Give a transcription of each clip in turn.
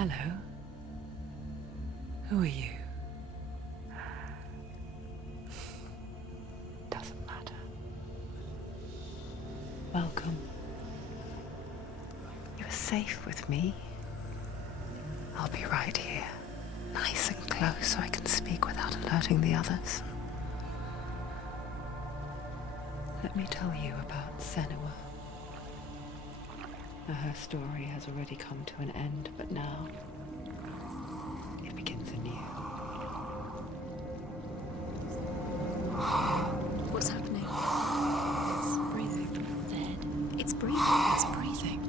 Hello. Who are you? Doesn't matter. Welcome. You're safe with me. I'll be right here, nice and close so I can speak without alerting the others. Let me tell you about Senua. Her story has already come to an end, but now it begins anew. What's happening? It's breathing. Dead. It's breathing. It's breathing.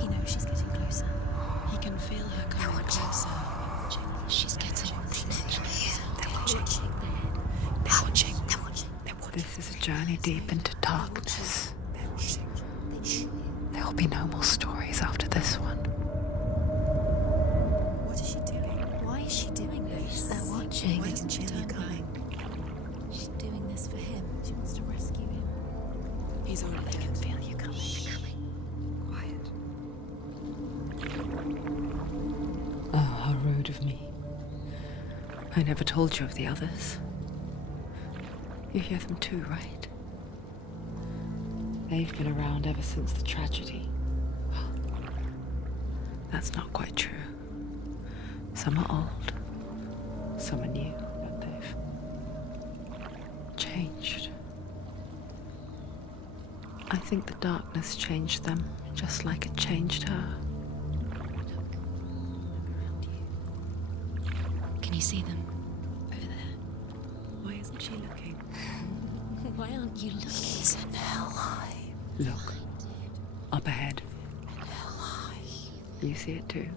He knows she's getting closer. He can feel her coming closer. She's getting closer. They're watching. They're watching. They're watching. This is a journey deep into darkness. There will be no more stories after this one. What is she doing? Why is she doing this? They're watching. Why doesn't she turn coming? She's doing this for him. She wants to rescue him. He's already They can feel you coming. quiet. Oh, how rude of me. I never told you of the others. You hear them too, right? They've been around ever since the tragedy. Well, that's not quite true. Some are old, some are new, but they've changed. I think the darkness changed them, just like it changed her. Can you see them? Over there. Why isn't she looking? Why aren't you looking? He's in hell high. Look, up ahead. Hell high. You see it too?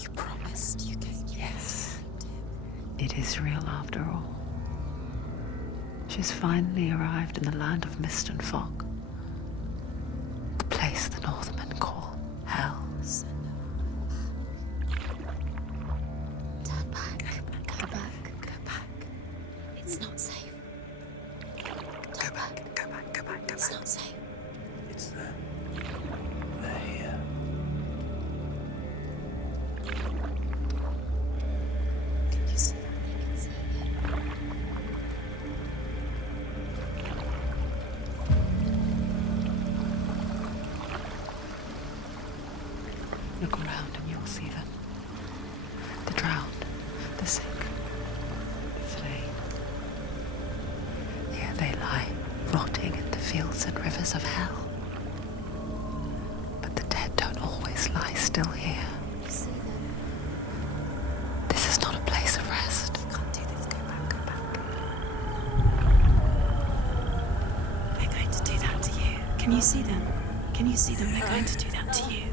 You promised you gave Yes. It is real after all. She's finally arrived in the land of mist and fog. The place the Northmen call Hell. Turn back. Go back. Go back. It's not safe. Go back. Go back. Go back. Go It's back. not safe. It's them. They're here. Can you see them? Look around and you'll see them. The drowned, the sick, the slain. Here they lie, rotting in the fields and rivers of hell. But the dead don't always lie still here. You see them? This is not a place of rest. You can't do this. Go back. Go back. They're going to do that to you. Can you see them? Can you see them? They're going to do that to you.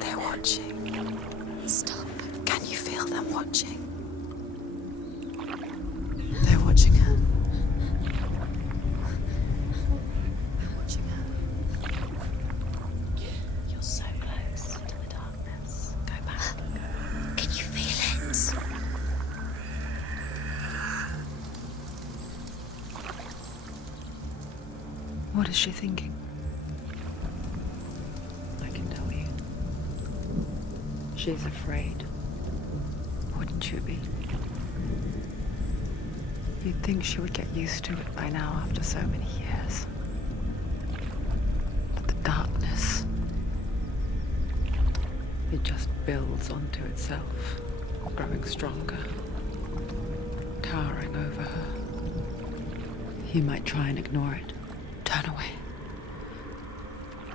They're watching. Stop. Can you feel them watching? They're watching her. They're watching her. You're so close to the darkness. Go back. Can you feel it? What is she thinking? I can tell you. She's afraid. Wouldn't you be? You'd think she would get used to it by now after so many years. But the darkness, it just builds onto itself, growing stronger, towering over her. You might try and ignore it, turn away.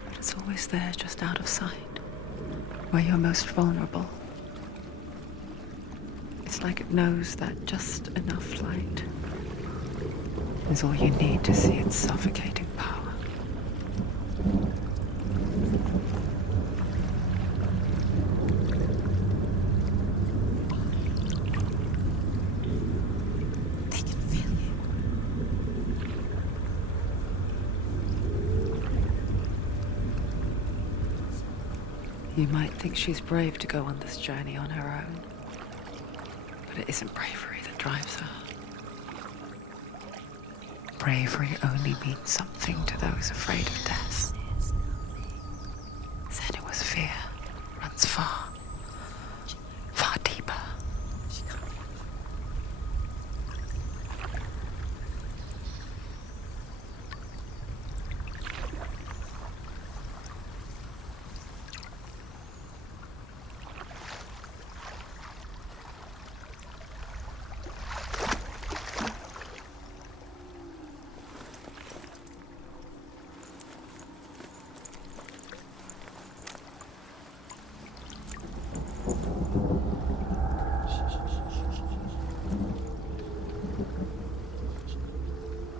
But it's always there, just out of sight, where you're most vulnerable. It's like it knows that just enough light is all you need to see its suffocating power. They can feel you. You might think she's brave to go on this journey on her own, but it isn't bravery that drives her. bravery only means something to those afraid of death. Senua's fear runs far, far deeper.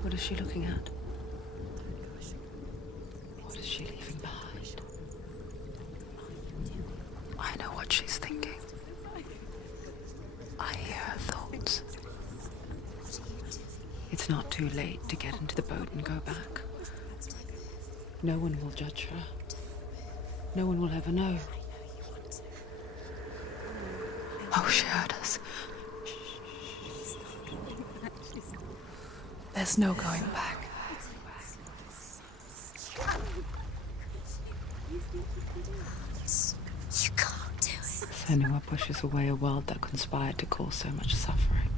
What is she looking at? What is she leaving behind? I know what she's thinking. I hear her thoughts. It's not too late to get into the boat and go back. No one will judge her. No one will ever know. Oh, she heard us. There's no going back. You can't do it. Senua pushes away a world that conspired to cause so much suffering.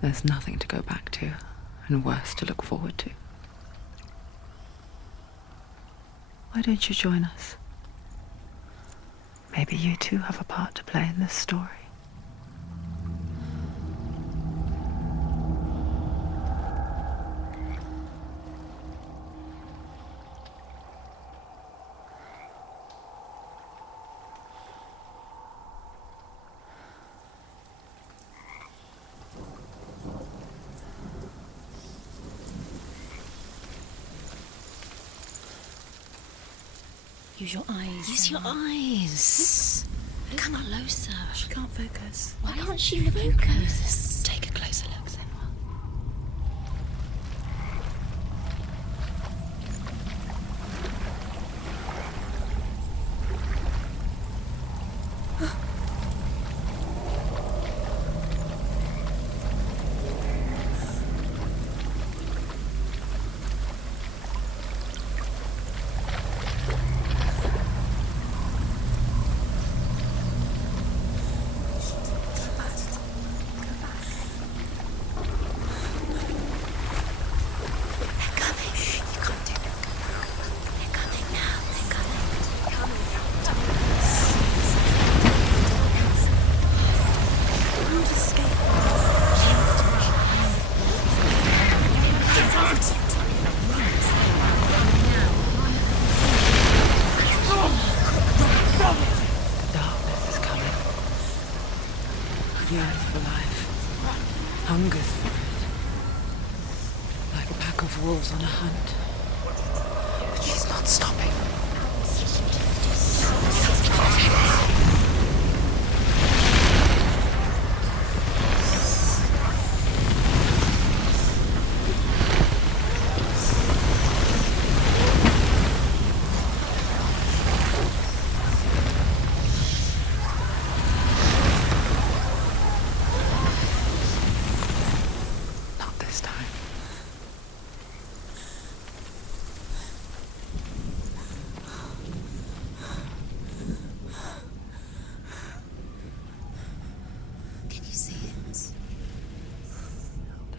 There's nothing to go back to, and worse to look forward to. Why don't you join us? Maybe you too have a part to play in this story. Use your eyes. Use your eyes. Come closer. She can't focus. Why can't she focus? Take a closer look, Senua. Yearns for life, hungers for it, like a pack of wolves on a hunt. But she's not stopping.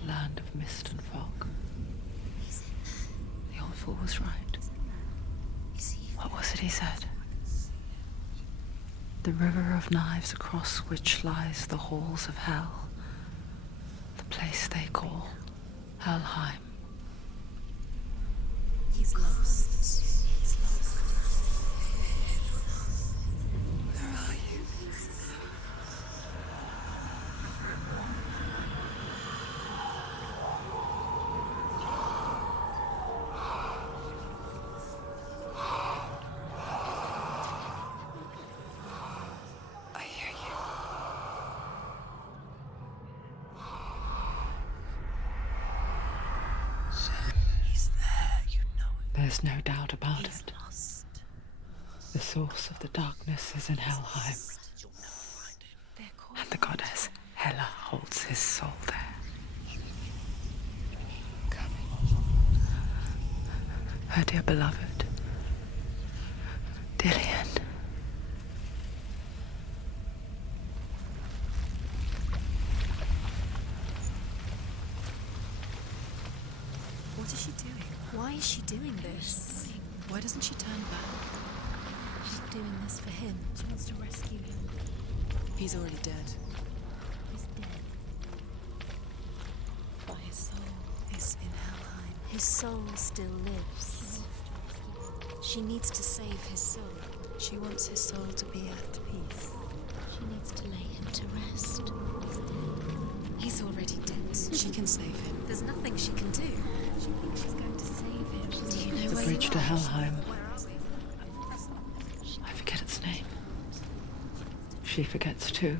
Land of mist and fog. The old fool was right. What was it he said? The river of knives across which lies the halls of hell. The place they call Helheim. He's lost. He's lost. Where are you? I hear you. He's there, you know it. There's no doubt about He's it. lost. The source of the darkness is in Helheim, They're called and the goddess Hela holds his soul there. her dear beloved, Dillian. What is she doing? Why is she doing this? Why doesn't she turn back? She's doing this for him. She wants to rescue him. He's already dead. He's dead. But his soul is in Helheim. His soul still lives. She needs to save his soul. She wants his soul to be at peace. She needs to lay him to rest. He's already dead. She can save him. There's nothing she can do. She thinks she's going to save him. Do you know The where bridge you to are? Helheim. I forget its name. She forgets too.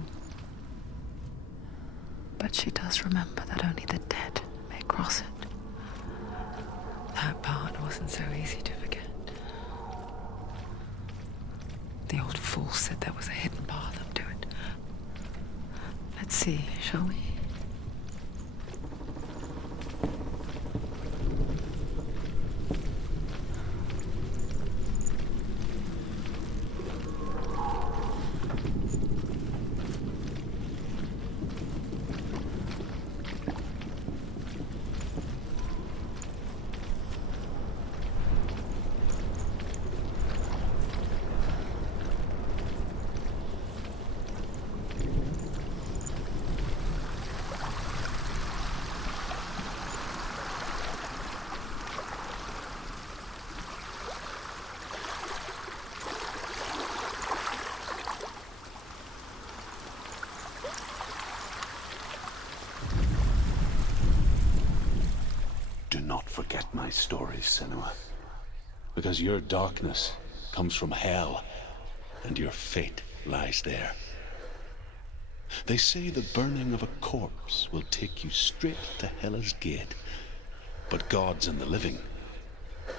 But she does remember that only the dead may cross it. That part wasn't so easy to forget. The old fool said there was a hidden path up to it. Let's see, shall we? Do not forget my stories, Senua. Because your darkness comes from hell, and your fate lies there. They say the burning of a corpse will take you straight to Hela's gate, but gods and the living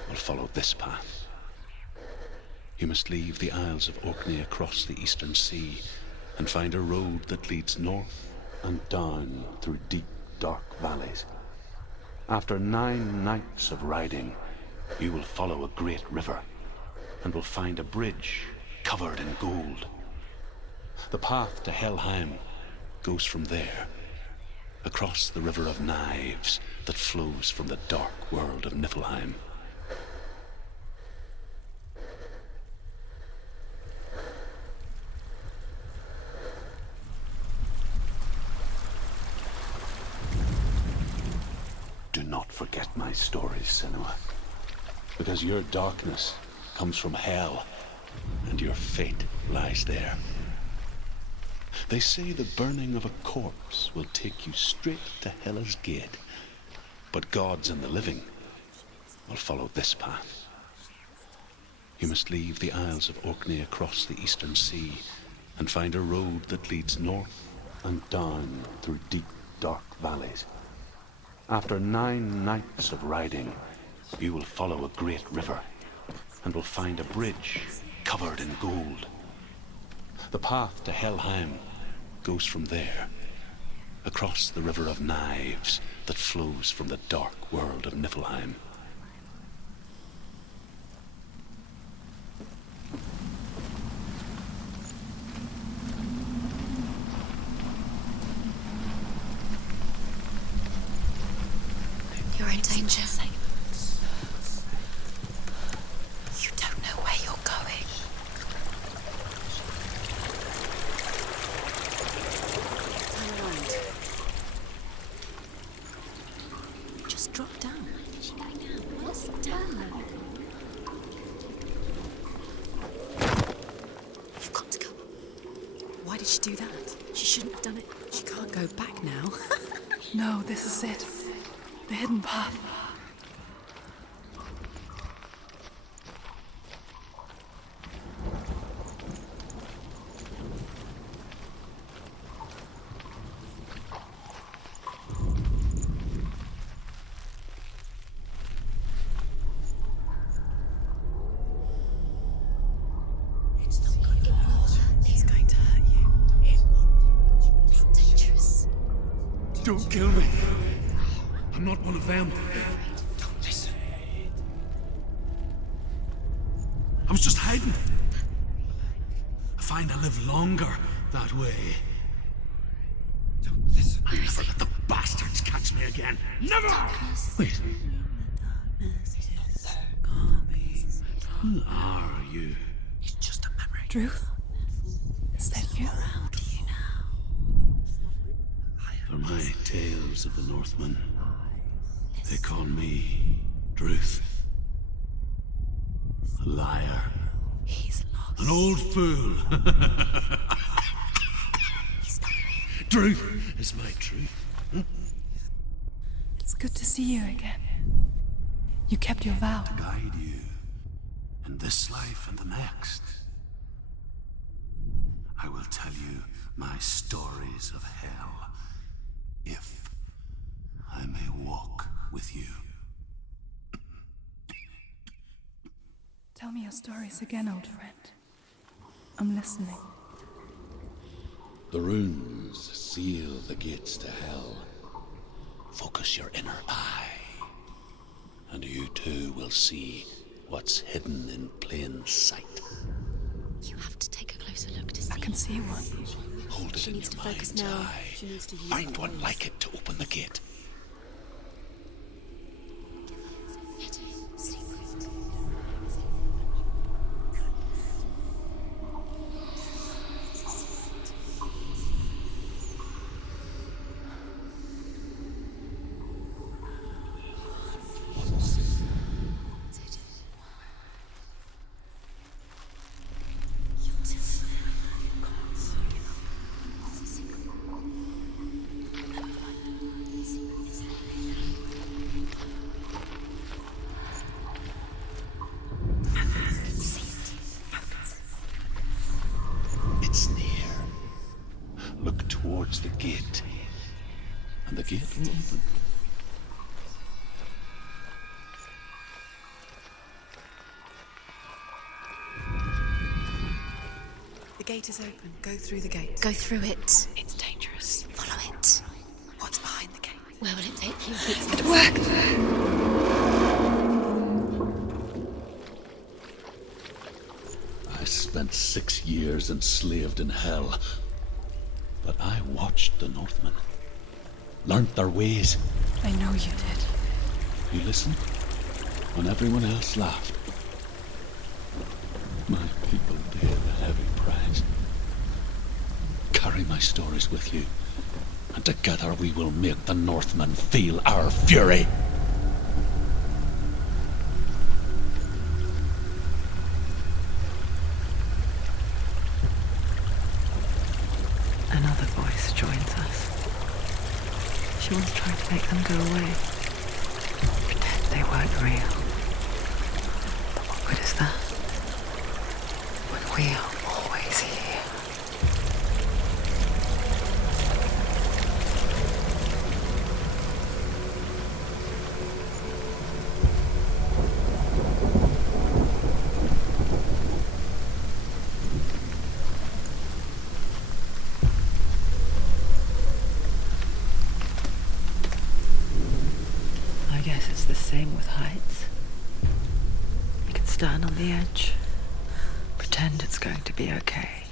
will follow this path. You must leave the Isles of Orkney across the eastern sea and find a road that leads north and down through deep, dark valleys. After 9 nights of riding, you will follow a great river and will find a bridge covered in gold. The path to Helheim goes from there, across the river of knives that flows from the dark world of Niflheim. Do not forget my stories, Senua. Because your darkness comes from hell, and your fate lies there. They say the burning of a corpse will take you straight to Hela's gate, but gods and the living will follow this path. You must leave the Isles of Orkney across the eastern sea and find a road that leads north and down through deep, dark valleys. After 9 nights of riding, you will follow a great river and will find a bridge covered in gold. The path to Helheim goes from there, across the river of knives that flows from the dark world of Niflheim. You're in danger. You don't know where you're going. Just drop down. Where's she going now? Where's down? You've got to go. Why did she do that? She shouldn't have done it. She can't go back now. No, this is it. The hidden path. It's going to hurt you. It's dangerous. Don't kill me. I'm not one of them. Don't listen. hiding. I find I live longer that way. Don't listen. I'll never let the bastards catch me again. Never! Wait. Who are you? It's just a memory. Druth? Is that you? For my tales of the Northmen, they call me Druth. A liar. He's lost. An old fool. Truth is my truth. It's good to see you again. You kept your vow. Guide you in this life and the next. I will tell you my stories of hell, if I may walk with you. Tell me your stories again, old friend. I'm listening. The runes seal the gates to hell. Focus your inner eye, and you too will see what's hidden in plain sight. You have to take a closer look to see. I can see one. Hold it She in needs your to focus mind's now. eye. She needs to use Find the one voice. like it to open the gate. Hidden secret. It's near. Look towards the gate, and the gate will open. The gate is open. Go through the gate. Go through it. It's dangerous. Follow it. What's behind the gate? Where will it take you? It worked! I spent 6 years enslaved in hell, but I watched the Northmen, learnt their ways. I know you did. You listened when everyone else laughed. My people paid a heavy price. Carry my stories with you, and together we will make the Northmen feel our fury. Another voice joins us. She once tried to make them go away. Pretend they weren't real. But what good is that? When we are always here. I guess it's the same with heights. You can stand on the edge, pretend it's going to be okay.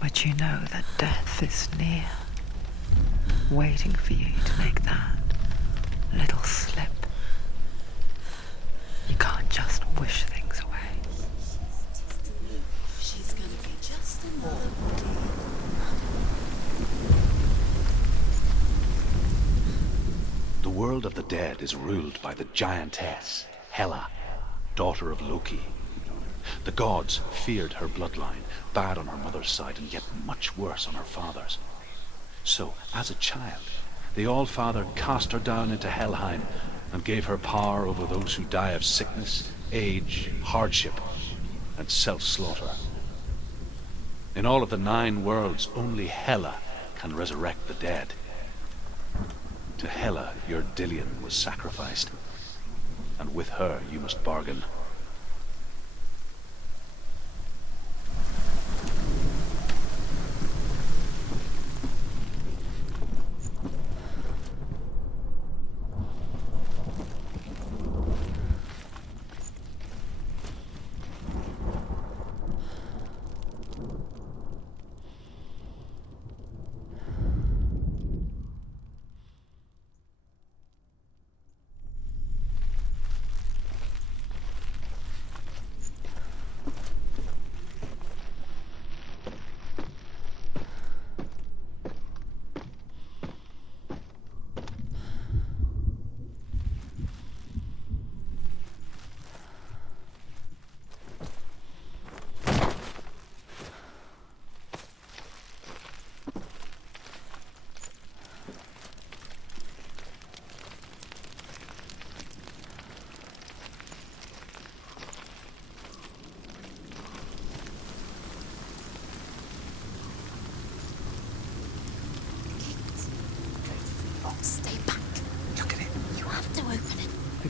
But you know that death is near, waiting for you to make that little slip. You can't just wish things away. She's gonna be just another. The world of the dead is ruled by the giantess, Hela, daughter of Loki. The gods feared her bloodline, bad on her mother's side and yet much worse on her father's. So, as a child, the All-Father cast her down into Helheim and gave her power over those who die of sickness, age, hardship, and self-slaughter. In all of the 9 worlds, only Hela can resurrect the dead. To Hela, your Dillion was sacrificed, and with her you must bargain.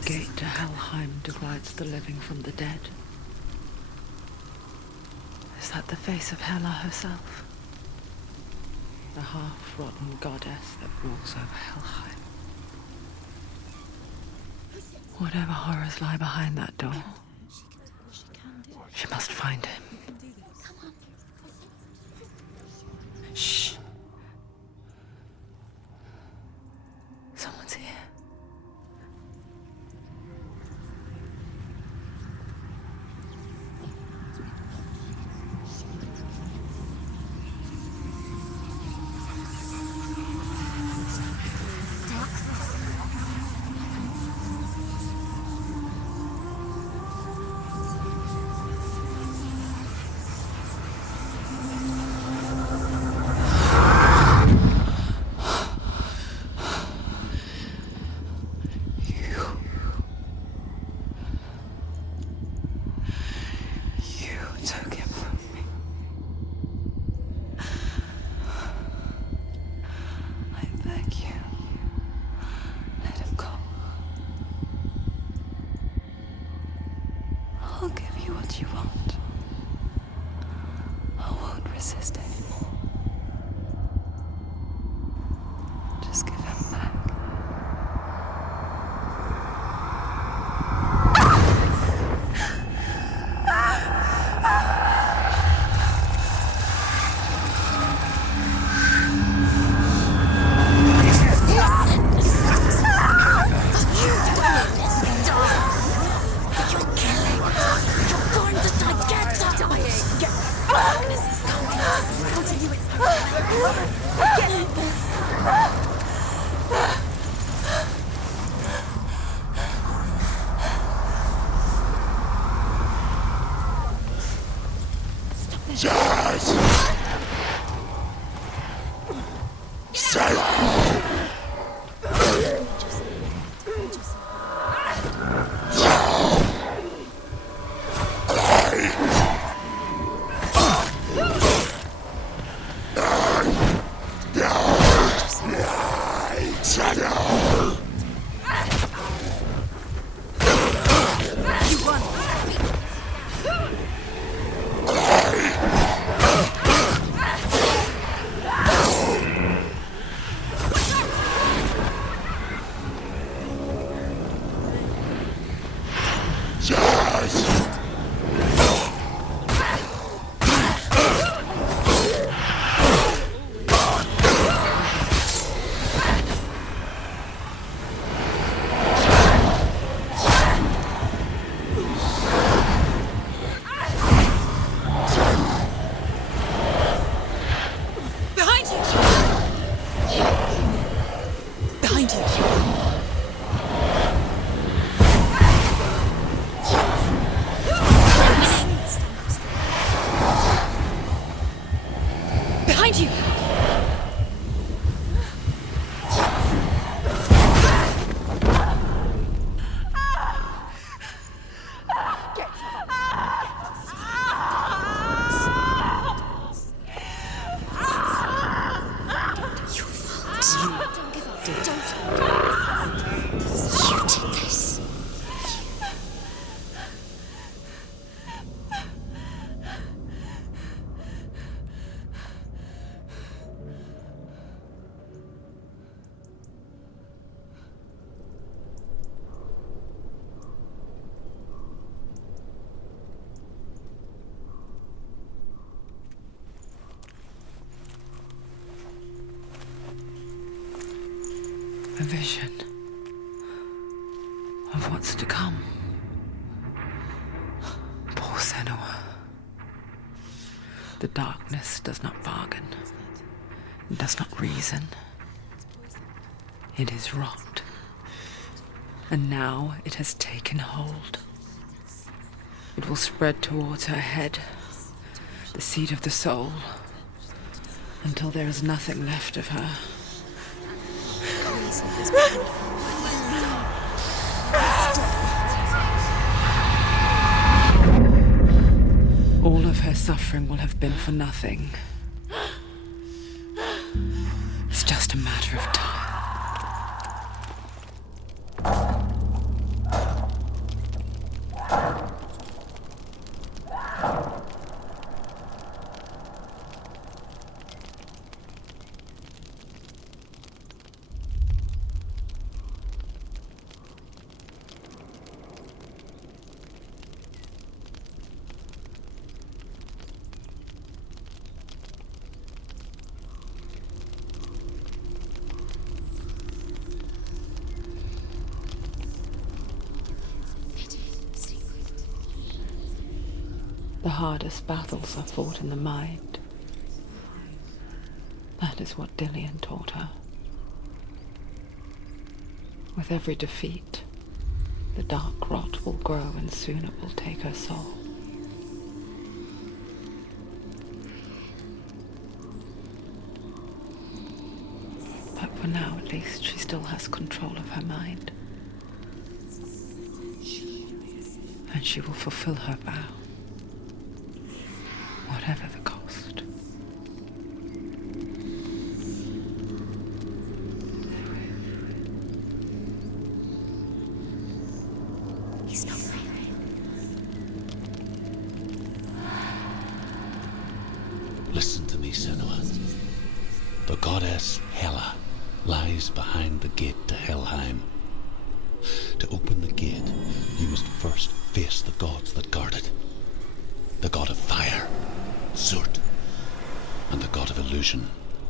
gate to Helheim divides the living from the dead. Is that the face of Hela herself? The half-rotten goddess that walks over Helheim. Whatever horrors lie behind that door, she must find him. Shh. Someone's here. I'll give you what you want. I won't resist anymore. Just give him back. A vision of what's to come. Poor Senua. The darkness does not bargain. It does not reason. It is wrought. And now it has taken hold. It will spread towards her head, the seat of the soul, until there is nothing left of her. All of her suffering will have been for nothing. It's just a matter of time. The hardest battles are fought in the mind. That is what Dillian taught her. With every defeat, the dark rot will grow and soon it will take her soul. But for now, at least, she still has control of her mind. And she will fulfill her vow, whatever the cost. He's not there. Listen to me, Senua. The goddess Hela lies behind the gate to Helheim. To open the gate, you must first face the gods that guard it. The god of fire, Zurt, and the god of illusion,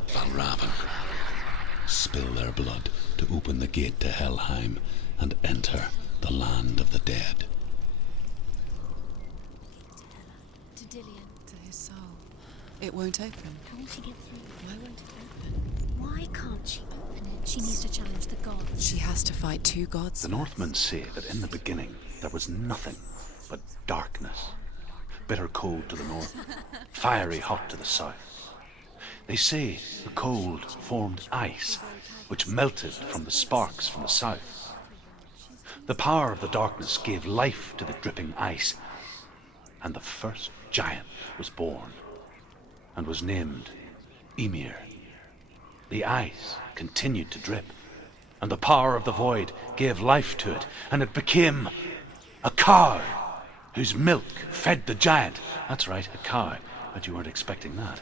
Valravan. Spill their blood to open the gate to Helheim and enter the land of the dead. To Dillian. To his soul. It won't open. Can't she get through? Why won't it open? Why can't she open it? She needs to challenge the gods. She has to fight two gods. The Northmen say that in the beginning there was nothing but darkness. Bitter cold to the north, fiery hot to the south. They say the cold formed ice, which melted from the sparks from the south. The power of the darkness gave life to the dripping ice, and the first giant was born, and was named Ymir. The ice continued to drip, and the power of the void gave life to it, and it became a cow whose milk fed the giant. That's right, a cow, but you weren't expecting that.